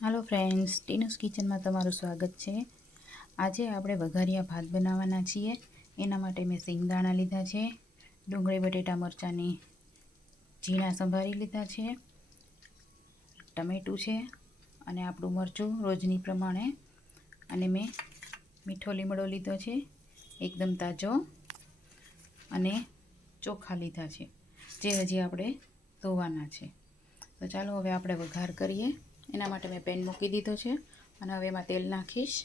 Hello friends, टीनूस kitchen में तमारुं स्वागत है। आज આપણે વઘારિયા ભાત બનાવવાના છીએ। એના માટે મેં સિંગદાણા લીધા છે, ડુંગળી બટેટા મરચાંની ઝીણા સંભારી લીધા છે, ટમેટું છે અને આપણું મરચું રોજની પ્રમાણે, અને મેં મીઠો લીમડો લીધો છે એકદમ તાજો, અને ચોખા લીધા છે જે હજી આપણે ધોવાના છે। તો ચાલો હવે આપણે વઘાર કરીએ। એના માટે મેં પેન મૂકી દીધો છે અને હવે એમાં તેલ નાખીશ।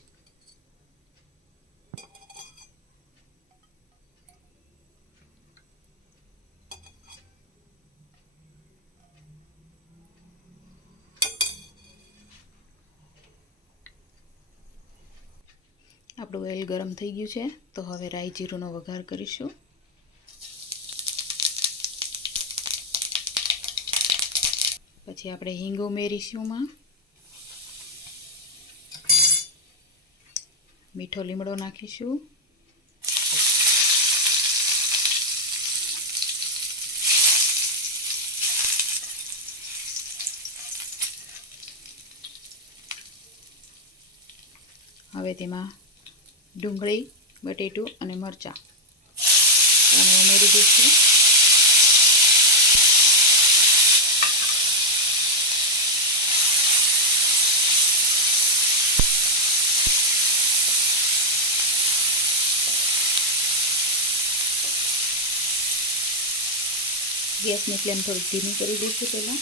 આપણું ઓઇલ ગરમ થઈ ગયું છે તો હવે રાઈ જીરુંનો વઘાર કરીશું। પછી આપણે હિંગ ઉમેરીશું, માં મીઠો લીમડો નાખીશું, હવે તેમાં ડુંગળી બટેટું અને મરચાં એને ઉમેરી દઈશું। ગેસની ફ્લેમ થોડી ધીમી કરી દઈશું પહેલાં।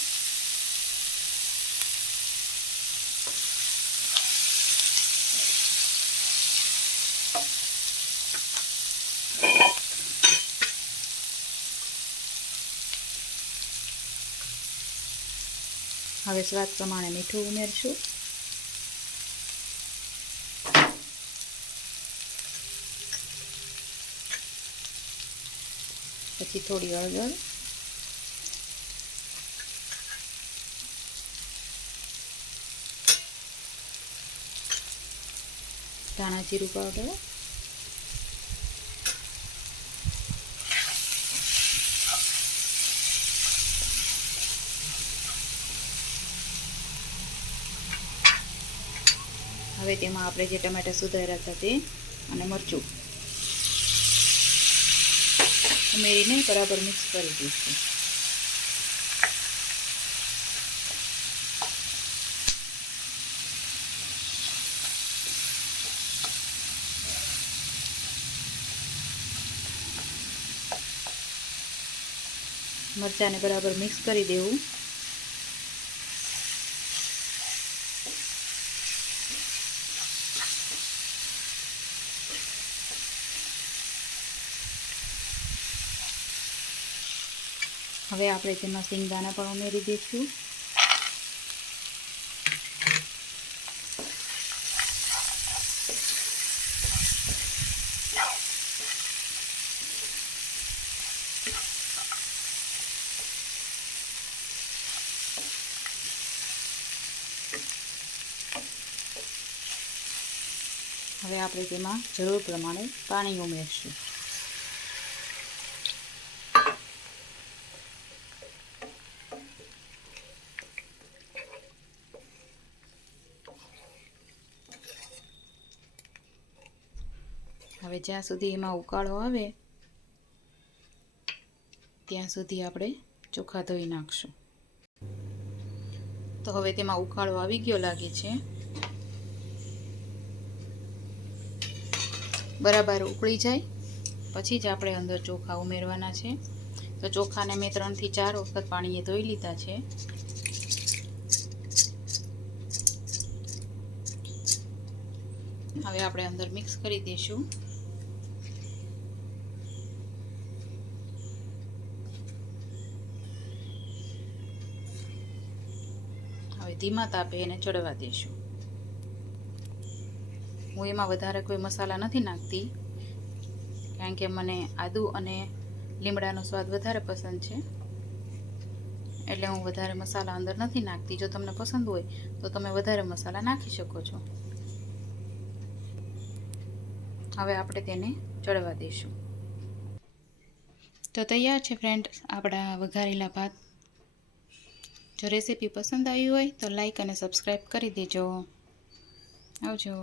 હવે સ્વાદ પ્રમાણે મીઠું ઉમેરશું, પછી થોડી હળદર, ધાણા જીરું પાવડર, હવે તેમાં આપણે જે ટમેટા સુધાર્યા હતા તે અને મરચું ઉમેરીને બરાબર મિક્સ કરી દઈશું। મરચાંને બરાબર મિક્સ કરી દેવું। હવે આપણે તેમાં સિંગદાણા પણ ઉમેરી દઈશું। હવે આપણે તેમાં જરૂર પ્રમાણે પાણી ઉમેરશું। હવે જ્યાં સુધી એમાં ઉકાળો આવે ત્યાં સુધી આપણે ચોખા ધોઈ નાખશું। તો હવે તેમાં ઉકાળો આવી ગયો લાગે છે, બરાબર ઉકળી જાય પછી જ આપણે અંદર ચોખા ઉમેરવાના છે। તો ચોખાને મેં 3 થી 4 વખત પાણીએ ધોઈ લીધા છે। હવે આપણે અંદર મિક્સ કરી દઈશું। હવે ધીમા તાપે એને ચડવા દઈશું। હું એમાં વધારે કોઈ મસાલા નથી નાખતી, કારણ કે મને આદુ અને લીમડાનો સ્વાદ વધારે પસંદ છે, એટલે હું વધારે મસાલા અંદર નથી નાખતી। જો તમને પસંદ હોય તો તમે વધારે મસાલા નાખી શકો છો। હવે આપણે તેને ચડવા દઈશું। તો તૈયાર છે ફ્રેન્ડ આપણા વઘારેલા ભાત। જો રેસીપી પસંદ આવી હોય તો લાઈક અને સબસ્ક્રાઈબ કરી દેજો. આવજો.